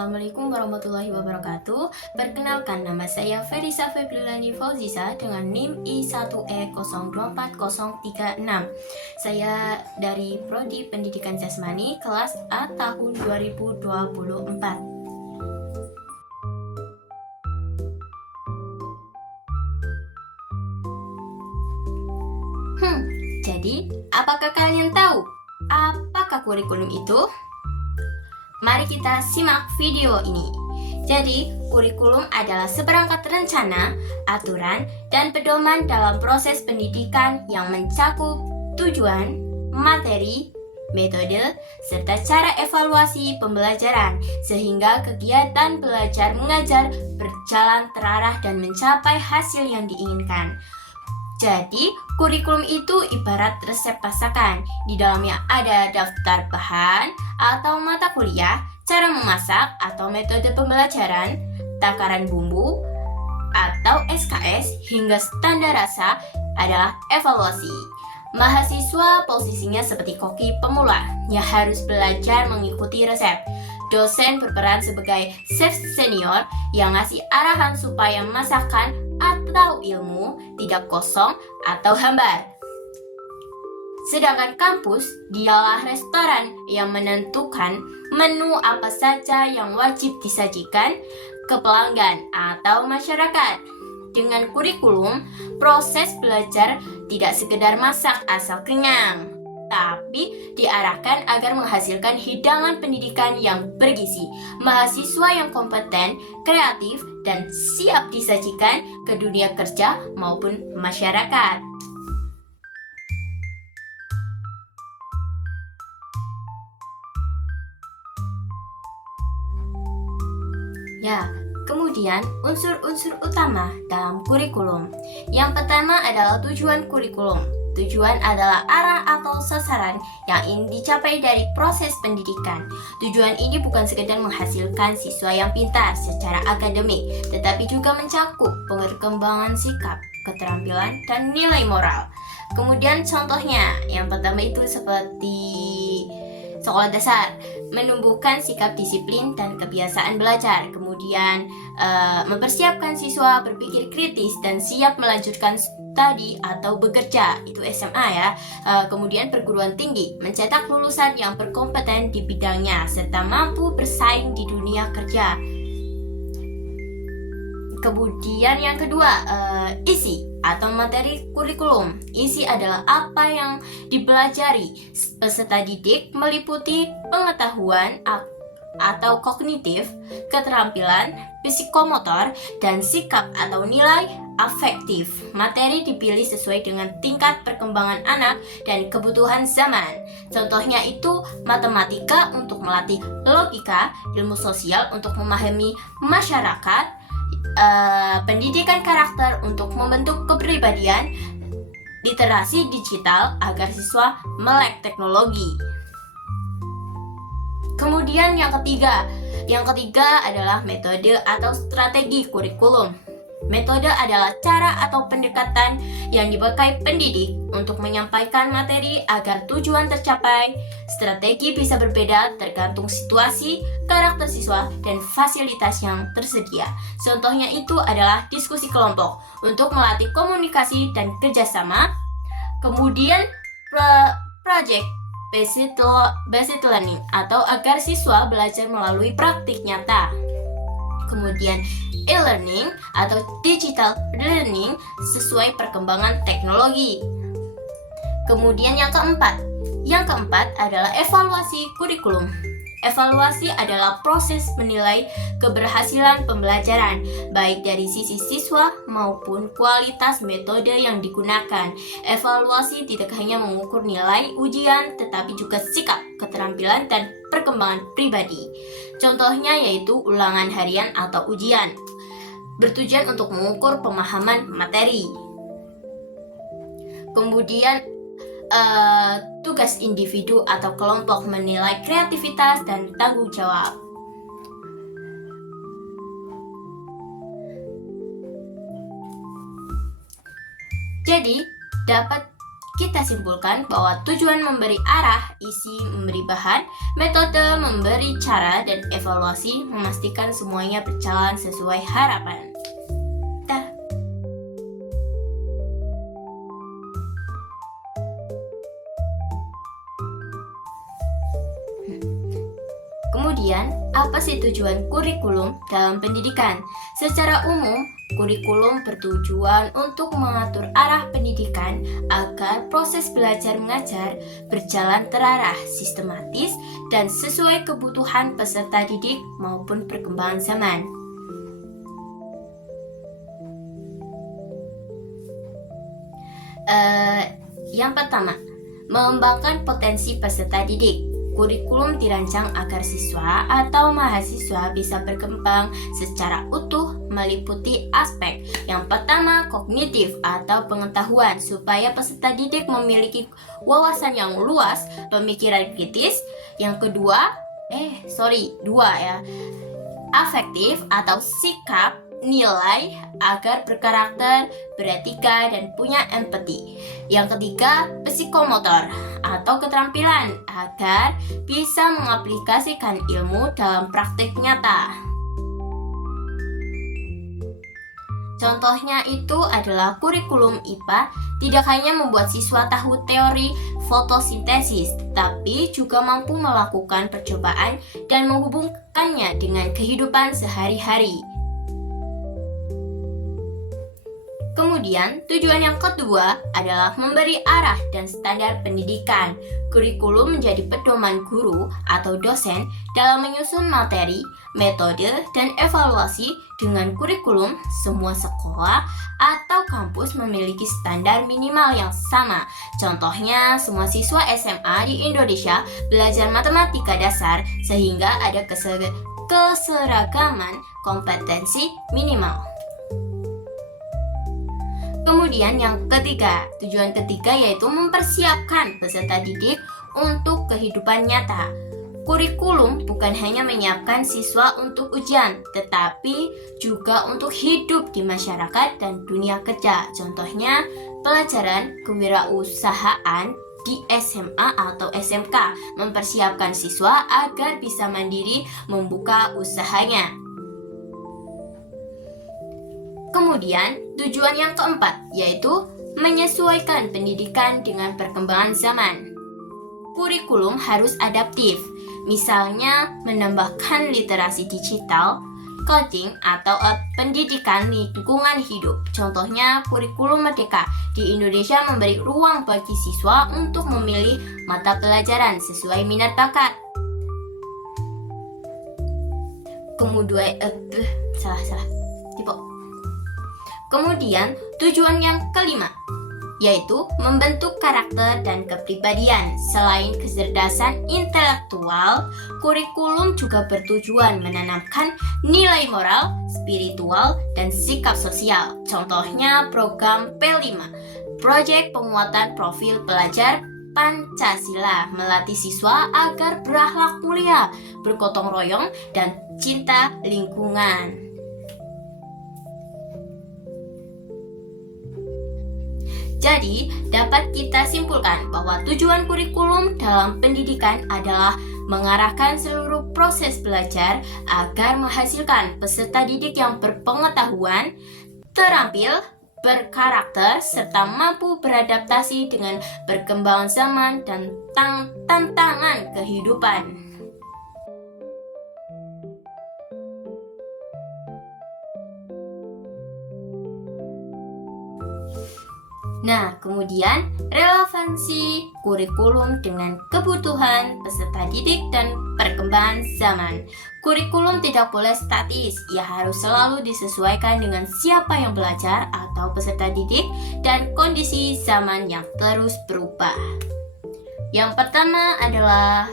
Assalamualaikum warahmatullahi wabarakatuh. Perkenalkan, nama saya Ferisa Febrilani Fauziza dengan NIM I1E024036. Saya dari Prodi Pendidikan Jasmani kelas A tahun 2024. Jadi, apakah kalian tahu apakah kurikulum itu? Mari kita simak video ini. Jadi, kurikulum adalah seperangkat rencana, aturan, dan pedoman dalam proses pendidikan yang mencakup tujuan, materi, metode, serta cara evaluasi pembelajaran, sehingga kegiatan belajar mengajar berjalan terarah dan mencapai hasil yang diinginkan. Jadi, kurikulum itu ibarat resep masakan. Di dalamnya ada daftar bahan atau mata kuliah, cara memasak atau metode pembelajaran, takaran bumbu atau SKS, hingga standar rasa adalah evaluasi. Mahasiswa posisinya seperti koki pemula yang harus belajar mengikuti resep. Dosen berperan sebagai chef senior yang ngasih arahan supaya masakan atau ilmu tidak kosong atau hambar. Sedangkan kampus dialah restoran yang menentukan menu apa saja yang wajib disajikan ke pelanggan atau masyarakat. Dengan kurikulum, proses belajar tidak sekedar masak asal kenyang, tapi diarahkan agar menghasilkan hidangan pendidikan yang bergizi, mahasiswa yang kompeten, kreatif, dan siap disajikan ke dunia kerja maupun masyarakat. Ya, kemudian unsur-unsur utama dalam kurikulum. Yang pertama adalah tujuan kurikulum. Tujuan adalah arah atau sasaran yang ingin dicapai dari proses pendidikan. Tujuan ini bukan sekedar menghasilkan siswa yang pintar secara akademik, tetapi juga mencakup perkembangan sikap, keterampilan, dan nilai moral. Kemudian contohnya, yang pertama itu seperti sekolah dasar, menumbuhkan sikap disiplin dan kebiasaan belajar. Kemudian mempersiapkan siswa berpikir kritis dan siap melanjutkan studi atau bekerja, itu SMA ya. Kemudian perguruan tinggi, mencetak lulusan yang berkompeten di bidangnya serta mampu bersaing di dunia kerja. Kemudian yang kedua, isi atau materi kurikulum. Isi adalah apa yang dipelajari peserta didik, meliputi pengetahuan atau kognitif, keterampilan, psikomotor, dan sikap atau nilai afektif. Materi dipilih sesuai dengan tingkat perkembangan anak dan kebutuhan zaman. Contohnya itu matematika untuk melatih logika, ilmu sosial untuk memahami masyarakat, pendidikan karakter untuk membentuk kepribadian, literasi digital agar siswa melek teknologi. Kemudian yang ketiga adalah metode atau strategi kurikulum. Metode adalah cara atau pendekatan yang dipakai pendidik untuk menyampaikan materi agar tujuan tercapai. Strategi bisa berbeda tergantung situasi, karakter siswa, dan fasilitas yang tersedia. Contohnya itu adalah diskusi kelompok untuk melatih komunikasi dan kerjasama. Kemudian project based learning atau agar siswa belajar melalui praktik nyata. Kemudian e-learning atau digital learning sesuai perkembangan teknologi. Kemudian yang keempat adalah evaluasi kurikulum. Evaluasi adalah proses menilai keberhasilan pembelajaran, baik dari sisi siswa maupun kualitas metode yang digunakan. Evaluasi tidak hanya mengukur nilai ujian, tetapi juga sikap, keterampilan, dan perkembangan pribadi. Contohnya yaitu ulangan harian atau ujian, bertujuan untuk mengukur pemahaman materi. Kemudian tugas individu atau kelompok menilai kreativitas dan tanggung jawab. Jadi, dapat kita simpulkan bahwa tujuan memberi arah, isi memberi bahan, metode memberi cara, dan evaluasi memastikan semuanya berjalan sesuai harapan. Dah. Kemudian, apa sih tujuan kurikulum dalam pendidikan? Secara umum, kurikulum bertujuan untuk mengatur arah pendidikan agar proses belajar mengajar berjalan terarah, sistematis, dan sesuai kebutuhan peserta didik maupun perkembangan zaman. Yang pertama, mengembangkan potensi peserta didik. Kurikulum dirancang agar siswa atau mahasiswa bisa berkembang secara utuh meliputi aspek yang pertama kognitif atau pengetahuan supaya peserta didik memiliki wawasan yang luas, pemikiran kritis. Yang kedua, afektif atau sikap nilai agar berkarakter, beretika, dan punya empati. Yang ketiga, psikomotor atau keterampilan agar bisa mengaplikasikan ilmu dalam praktik nyata. Contohnya itu adalah kurikulum IPA tidak hanya membuat siswa tahu teori fotosintesis, tapi juga mampu melakukan percobaan dan menghubungkannya dengan kehidupan sehari-hari. Kemudian, tujuan yang kedua adalah memberi arah dan standar pendidikan. Kurikulum menjadi pedoman guru atau dosen dalam menyusun materi, metode, dan evaluasi. Dengan kurikulum, semua sekolah atau kampus memiliki standar minimal yang sama. Contohnya, semua siswa SMA di Indonesia belajar matematika dasar sehingga ada keseragaman kompetensi minimal. Kemudian yang ketiga, tujuan ketiga yaitu mempersiapkan peserta didik untuk kehidupan nyata. Kurikulum bukan hanya menyiapkan siswa untuk ujian, tetapi juga untuk hidup di masyarakat dan dunia kerja. Contohnya, pelajaran kewirausahaan di SMA atau SMK mempersiapkan siswa agar bisa mandiri membuka usahanya. Kemudian, tujuan yang keempat yaitu menyesuaikan pendidikan dengan perkembangan zaman. Kurikulum harus adaptif, misalnya menambahkan literasi digital, coding, atau pendidikan lingkungan hidup. Contohnya, kurikulum Merdeka di Indonesia memberi ruang bagi siswa untuk memilih mata pelajaran sesuai minat bakat. Kemudian, tujuan yang kelima yaitu membentuk karakter dan kepribadian. Selain kecerdasan intelektual, kurikulum juga bertujuan menanamkan nilai moral, spiritual, dan sikap sosial. Contohnya program P5, Proyek Penguatan Profil Pelajar Pancasila, melatih siswa agar berakhlak mulia, bergotong royong, dan cinta lingkungan. Jadi, dapat kita simpulkan bahwa tujuan kurikulum dalam pendidikan adalah mengarahkan seluruh proses belajar agar menghasilkan peserta didik yang berpengetahuan, terampil, berkarakter, serta mampu beradaptasi dengan perkembangan zaman dan tantangan kehidupan. Nah, kemudian relevansi kurikulum dengan kebutuhan peserta didik dan perkembangan zaman. Kurikulum tidak boleh statis, ia harus selalu disesuaikan dengan siapa yang belajar atau peserta didik dan kondisi zaman yang terus berubah. Yang pertama adalah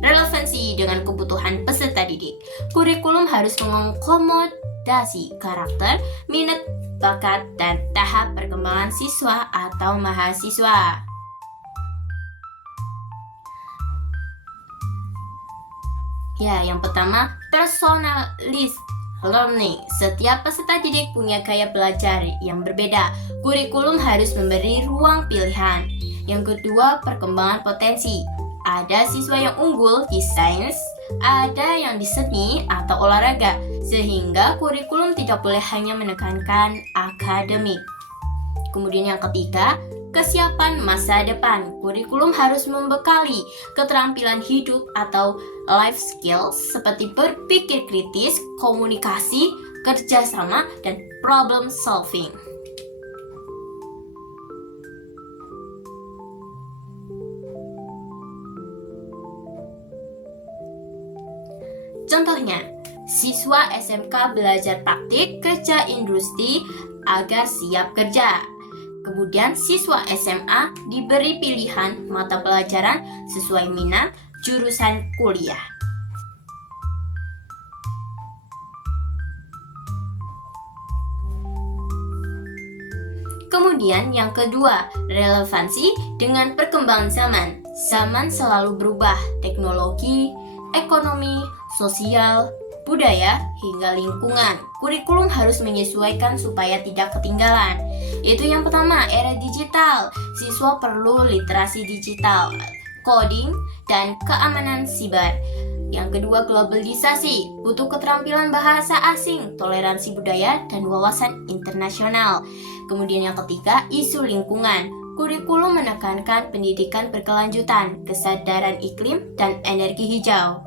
relevansi dengan kebutuhan peserta didik. Kurikulum harus mengakomodasi karakter, minat, bakat, dan tahap perkembangan siswa atau mahasiswa. Ya, yang pertama, learning. Setiap peserta didik punya gaya belajar yang berbeda. Kurikulum harus memberi ruang pilihan. Yang kedua, perkembangan potensi. Ada siswa yang unggul di sains, ada yang di seni atau olahraga, sehingga kurikulum tidak boleh hanya menekankan akademik. Kemudian yang ketiga, kesiapan masa depan. Kurikulum harus membekali keterampilan hidup atau life skills seperti berpikir kritis, komunikasi, kerjasama, dan problem solving. Contohnya, siswa SMK belajar praktik kerja industri agar siap kerja. Kemudian siswa SMA diberi pilihan mata pelajaran sesuai minat jurusan kuliah. Kemudian yang kedua, relevansi dengan perkembangan zaman. Zaman selalu berubah, teknologi, ekonomi, sosial, budaya, hingga lingkungan. Kurikulum harus menyesuaikan supaya tidak ketinggalan. Itu yang pertama, era digital. Siswa perlu literasi digital, coding, dan keamanan siber. Yang kedua, globalisasi. Butuh keterampilan bahasa asing, toleransi budaya, dan wawasan internasional. Kemudian yang ketiga, isu lingkungan. Kurikulum menekankan pendidikan berkelanjutan, kesadaran iklim, dan energi hijau.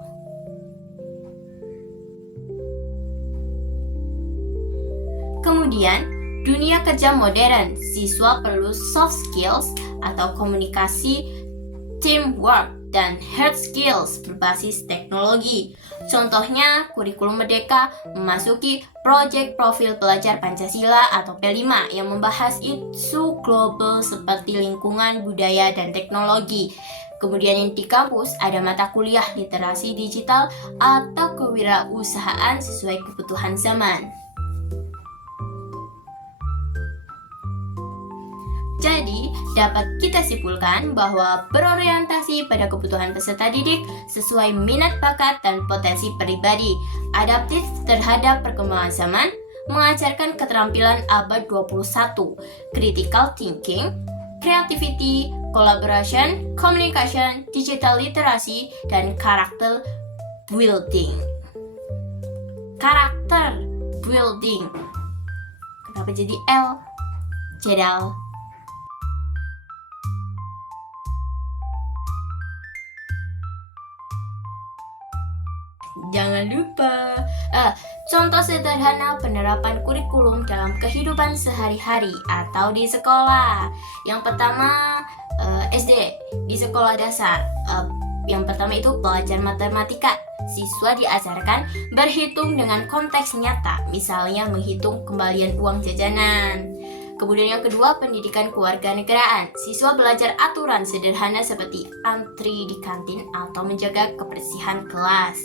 Kemudian, dunia kerja modern. Siswa perlu soft skills atau komunikasi, teamwork, dan hard skills berbasis teknologi. Contohnya, kurikulum Merdeka memasuki proyek profil pelajar Pancasila atau P5 yang membahas isu global seperti lingkungan, budaya, dan teknologi. Kemudian di kampus ada mata kuliah literasi digital atau kewirausahaan sesuai kebutuhan zaman. Jadi, dapat kita simpulkan bahwa berorientasi pada kebutuhan peserta didik sesuai minat bakat dan potensi pribadi, adaptif terhadap perkembangan zaman, mengajarkan keterampilan abad 21, critical thinking, creativity, collaboration, communication, digital literacy, dan character building. Karakter building. Kenapa jadi L? Jadal. Jangan lupa, contoh sederhana penerapan kurikulum dalam kehidupan sehari-hari atau di sekolah. Yang pertama, SD, di sekolah dasar. Yang pertama itu pelajaran matematika. Siswa diajarkan berhitung dengan konteks nyata, misalnya menghitung kembalian uang jajanan. Kemudian yang kedua, pendidikan kewarganegaraan. Siswa belajar aturan sederhana seperti antri di kantin atau menjaga kebersihan kelas.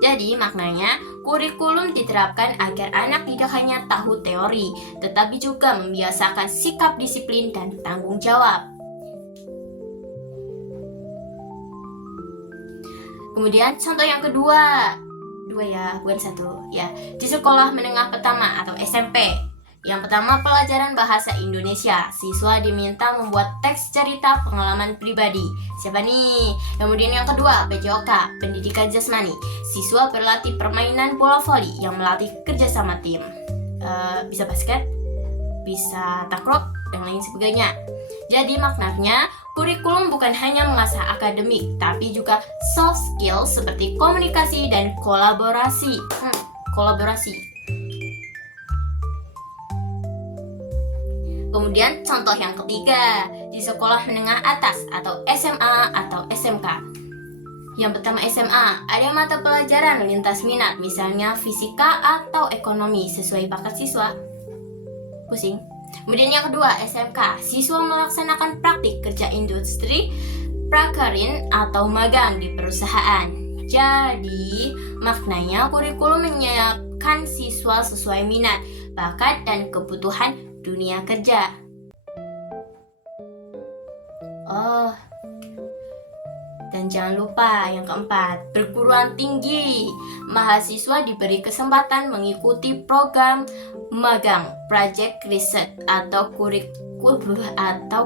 Jadi maknanya, kurikulum diterapkan agar anak tidak hanya tahu teori, tetapi juga membiasakan sikap disiplin dan tanggung jawab. Kemudian contoh yang kedua, bukan satu, di sekolah menengah pertama atau SMP. Yang pertama, pelajaran bahasa Indonesia. Siswa diminta membuat teks cerita pengalaman pribadi. Siapa nih? Kemudian yang kedua, PJOK, pendidikan jasmani. Siswa berlatih permainan bola voli yang melatih kerjasama tim. Bisa basket, bisa takraw, dan lain sebagainya. Jadi maknanya, kurikulum bukan hanya mengasah akademik, tapi juga soft skills seperti komunikasi dan kolaborasi. Kemudian contoh yang ketiga, di sekolah menengah atas atau SMA atau SMK. Yang pertama SMA, ada mata pelajaran lintas minat, misalnya fisika atau ekonomi sesuai bakat siswa. Pusing. Kemudian yang kedua SMK, siswa melaksanakan praktik kerja industri, prakerin atau magang di perusahaan. Jadi maknanya kurikulum menyiapkan siswa sesuai minat, bakat, dan kebutuhan dunia kerja. Dan jangan lupa yang keempat, perguruan tinggi. Mahasiswa diberi kesempatan mengikuti program magang, project riset atau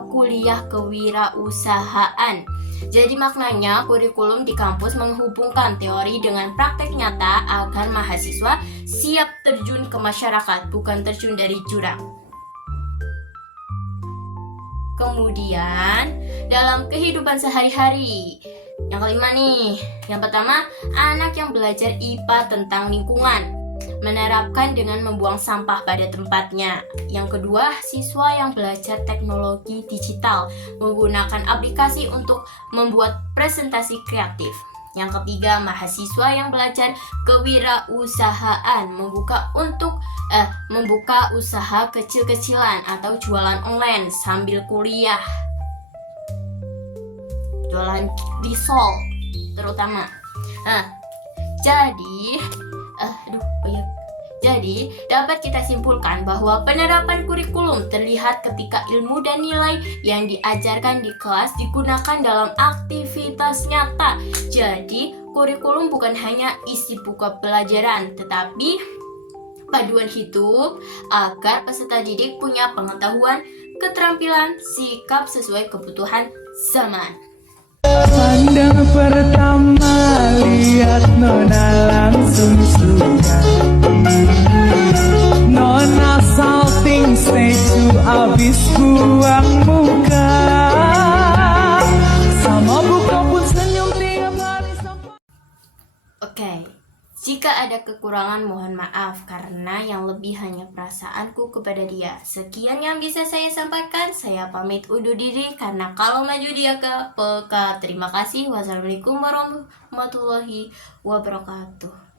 kuliah kewirausahaan. Jadi maknanya kurikulum di kampus menghubungkan teori dengan praktek nyata agar mahasiswa siap terjun ke masyarakat, bukan terjun dari jurang. Kemudian dalam kehidupan sehari-hari, yang kelima nih, yang pertama, anak yang belajar IPA tentang lingkungan, menerapkan dengan membuang sampah pada tempatnya. Yang kedua, siswa yang belajar teknologi digital, menggunakan aplikasi untuk membuat presentasi kreatif. Yang ketiga, mahasiswa yang belajar kewirausahaan, membuka usaha kecil-kecilan atau jualan online sambil kuliah. Jualan risol terutama. Jadi dapat kita simpulkan bahwa penerapan kurikulum terlihat ketika ilmu dan nilai yang diajarkan di kelas digunakan dalam aktivitas nyata. Jadi kurikulum bukan hanya isi buku pelajaran, tetapi paduan hidup agar peserta didik punya pengetahuan, keterampilan, sikap sesuai kebutuhan zaman. Pandang pertama lihat Nona langsung suka. Nona salting statue abis buang muka. Sama buka pun senyum tiap hari sampai. Oke, jika ada kekurangan mohon maaf karena yang lebih hanya perasaanku kepada dia. Sekian yang bisa saya sampaikan. Saya pamit undur diri karena kalau maju dia ke peka. Terima kasih. Wassalamualaikum warahmatullahi wabarakatuh.